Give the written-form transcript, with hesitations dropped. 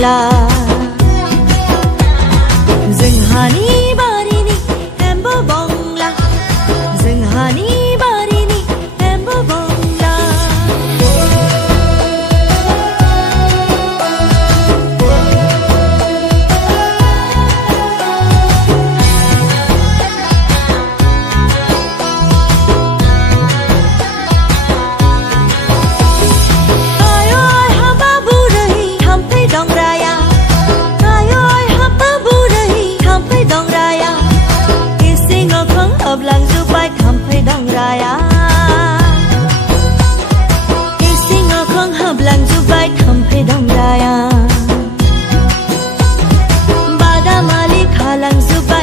la Dừng hani bari ni em bơ bong la Dừng hani bari ni em bơ bong la Hợp làng du bay thầm phây đông raya Isi ngờ không hợp làng du bay thầm phây đông raya Bada mali kha làng du bay